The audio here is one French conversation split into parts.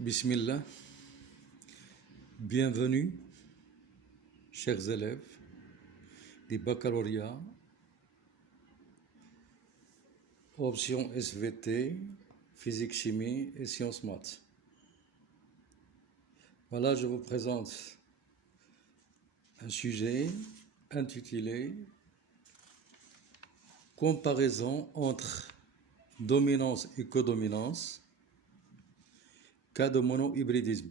Bismillah, bienvenue, chers élèves du baccalauréat, option SVT, physique, chimie et sciences maths. Voilà, je vous présente un sujet intitulé Comparaison entre dominance et codominance, cas de monohybridisme.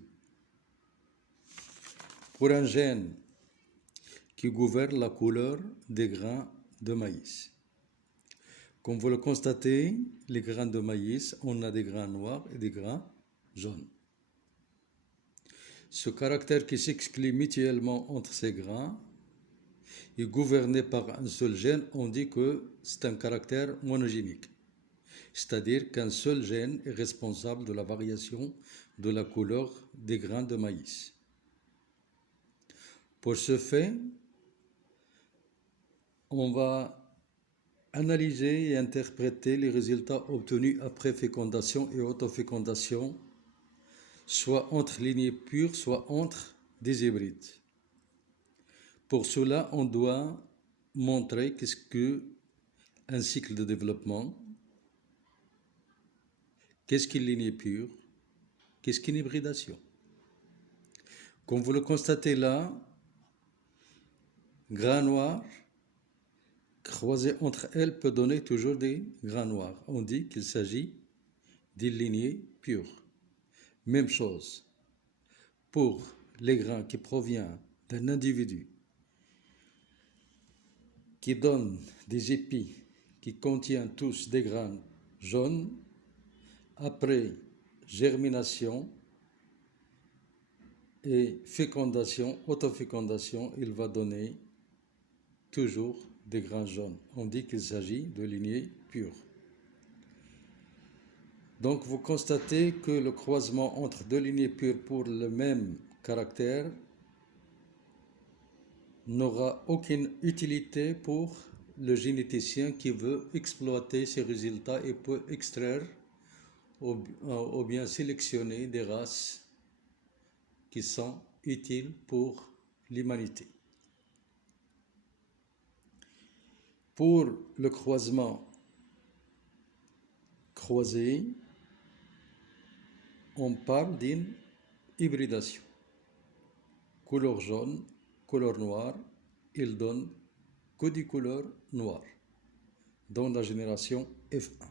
Pour un gène qui gouverne la couleur des grains de maïs. Comme vous le constatez, les grains de maïs, on a des grains noirs et des grains jaunes. Ce caractère qui s'exclut mutuellement entre ces grains est gouverné par un seul gène, on dit que c'est un caractère monogénique. C'est-à-dire qu'un seul gène est responsable de la variation de la couleur des grains de maïs. Pour ce fait, on va analyser et interpréter les résultats obtenus après fécondation et autofécondation, soit entre lignées pures, soit entre des hybrides. Pour cela, on doit montrer qu'est-ce qu'un cycle de développement, qu'est-ce qu'une lignée pure, qu'est-ce qu'une hybridation. Comme vous le constatez là, grains noirs croisés entre elles peut donner toujours des grains noirs. On dit qu'il s'agit d'une lignée pure. Même chose pour les grains qui proviennent d'un individu qui donne des épis qui contiennent tous des grains jaunes. Après germination et fécondation, autofécondation, il va donner toujours des grains jaunes. On dit qu'il s'agit de lignées pures. Donc vous constatez que le croisement entre deux lignées pures pour le même caractère n'aura aucune utilité pour le généticien qui veut exploiter ces résultats et peut extraire ou bien sélectionner des races qui sont utiles pour l'humanité. Pour le croisement croisé, on parle d'une hybridation. Couleur jaune, couleur noire, il donne que des couleurs noires dans la génération F1.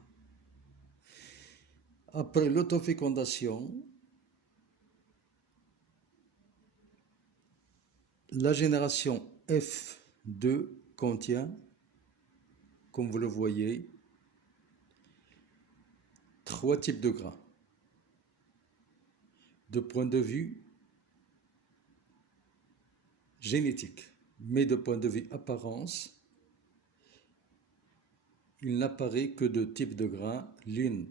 Après l'autofécondation, la génération F2 contient, comme vous le voyez, 3 types de grains. De point de vue génétique, mais de point de vue apparence, il n'apparaît que 2 types de grains, l'une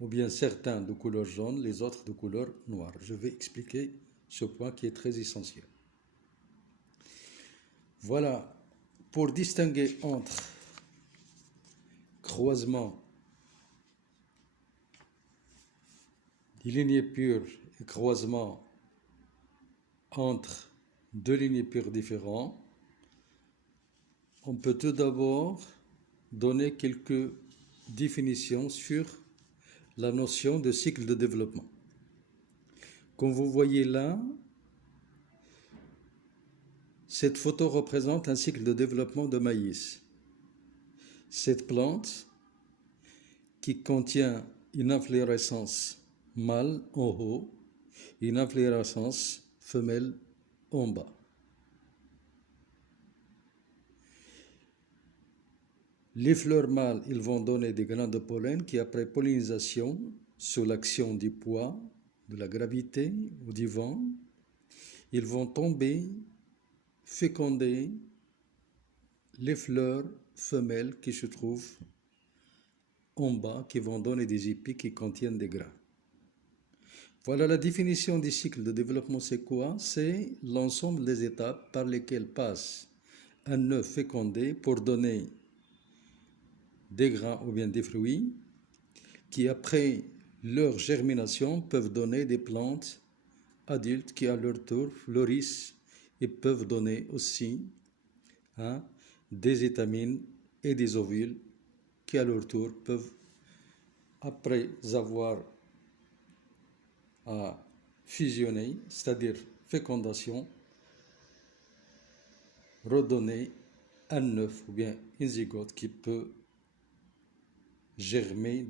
ou bien certains de couleur jaune, les autres de couleur noire. Je vais expliquer ce point qui est très essentiel. Voilà, pour distinguer entre croisement des lignées pures et croisement entre deux lignées pures différentes, on peut tout d'abord donner quelques définitions sur la notion de cycle de développement. Comme vous voyez là, cette photo représente un cycle de développement de maïs. Cette plante qui contient une inflorescence mâle en haut et une inflorescence femelle en bas. Les fleurs mâles, ils vont donner des grains de pollen qui, après pollinisation, sous l'action du poids, de la gravité ou du vent, ils vont tomber, féconder les fleurs femelles qui se trouvent en bas, qui vont donner des épis qui contiennent des grains. Voilà la définition du cycle de développement, c'est quoi? C'est l'ensemble des étapes par lesquelles passe un œuf fécondé pour donner des grains ou bien des fruits qui, après leur germination peuvent donner des plantes adultes qui à leur tour fleurissent et peuvent donner aussi des étamines et des ovules qui à leur tour peuvent, après avoir fusionné, c'est-à-dire fécondation, redonner un œuf ou bien une zygote qui peut germer,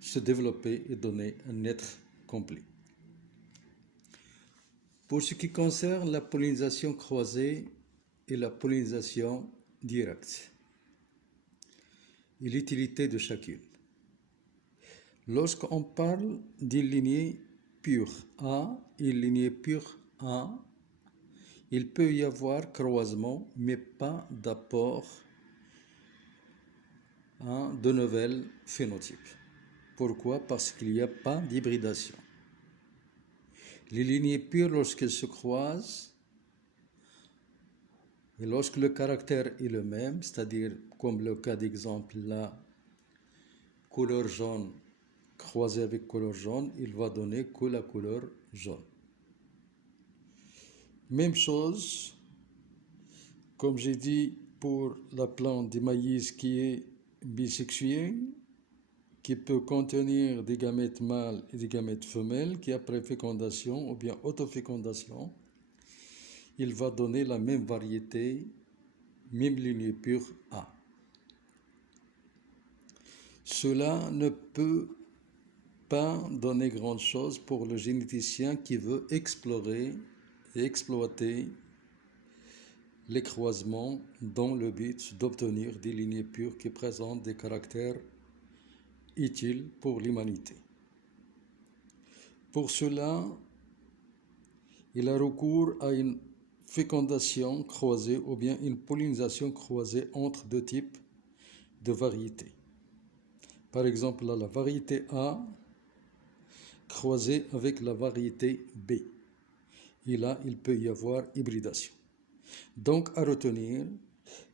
se développer et donner un être complet. Pour ce qui concerne la pollinisation croisée et la pollinisation directe, et l'utilité de chacune. Lorsqu'on parle d'une lignée pure A, une lignée pure A, il peut y avoir croisement, mais pas d'apport de nouvelles phénotypes. Pourquoi? Parce qu'il n'y a pas d'hybridation. Les lignées pures, lorsqu'elles se croisent, et lorsque le caractère est le même, c'est-à-dire comme le cas d'exemple là, couleur jaune croisée avec couleur jaune, il va donner que la couleur jaune. Même chose, comme j'ai dit, pour la plante de maïs qui est bisexuée, qui peut contenir des gamètes mâles et des gamètes femelles, qui après fécondation ou bien autofécondation, il va donner la même variété, même lignée pure A. Cela ne peut pas donner grand chose pour le généticien qui veut explorer et exploiter les croisements dans le but d'obtenir des lignées pures qui présentent des caractères utiles pour l'humanité. Pour cela, il a recours à une fécondation croisée ou bien une pollinisation croisée entre deux types de variétés. Par exemple, là, la variété A croisée avec la variété B. Et là, il peut y avoir hybridation. Donc, à retenir,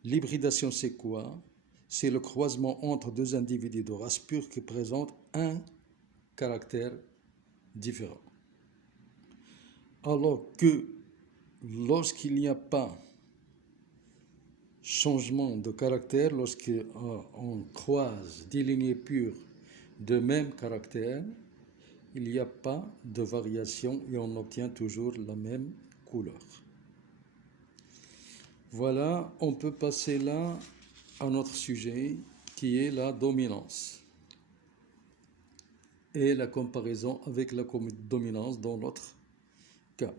l'hybridation, c'est quoi? C'est le croisement entre deux individus de race pure qui présentent un caractère différent. Alors que lorsqu'il n'y a pas changement de caractère, lorsqu'on croise des lignées pures de même caractère, il n'y a pas de variation et on obtient toujours la même couleur. Voilà, on peut passer là à notre sujet qui est la dominance et la comparaison avec la dominance dans l'autre cas.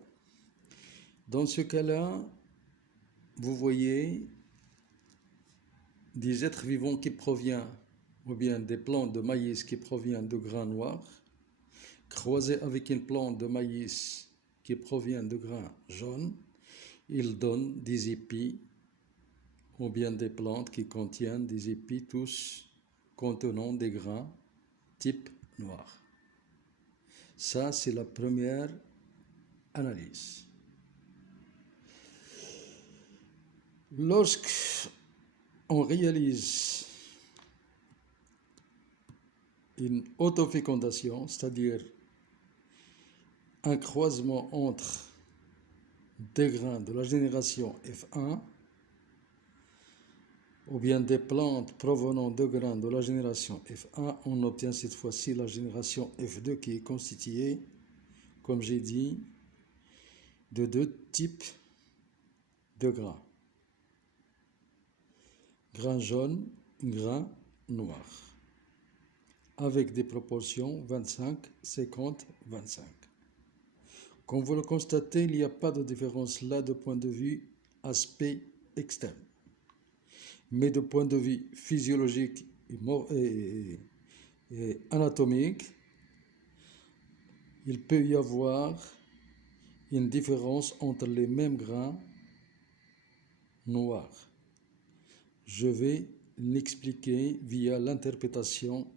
Dans ce cas-là, vous voyez des êtres vivants qui proviennent, ou bien des plantes de maïs qui proviennent de grains noirs, croisés avec une plante de maïs qui provient de grains jaunes, ils donnent des épis, ou bien des plantes qui contiennent des épis tous contenant des grains type noir. Ça, c'est la première analyse. Lorsqu'on réalise une autofécondation, c'est-à-dire un croisement entre des grains de la génération F1 ou bien des plantes provenant de grains de la génération F1, on obtient cette fois-ci la génération F2 qui est constituée, comme j'ai dit, de deux types de grains. Grain jaune, grain noir, avec des proportions 25, 50, 25. Comme vous le constatez, il n'y a pas de différence là de point de vue aspect externe. Mais de point de vue physiologique et anatomique, il peut y avoir une différence entre les mêmes grains noirs. Je vais l'expliquer via l'interprétation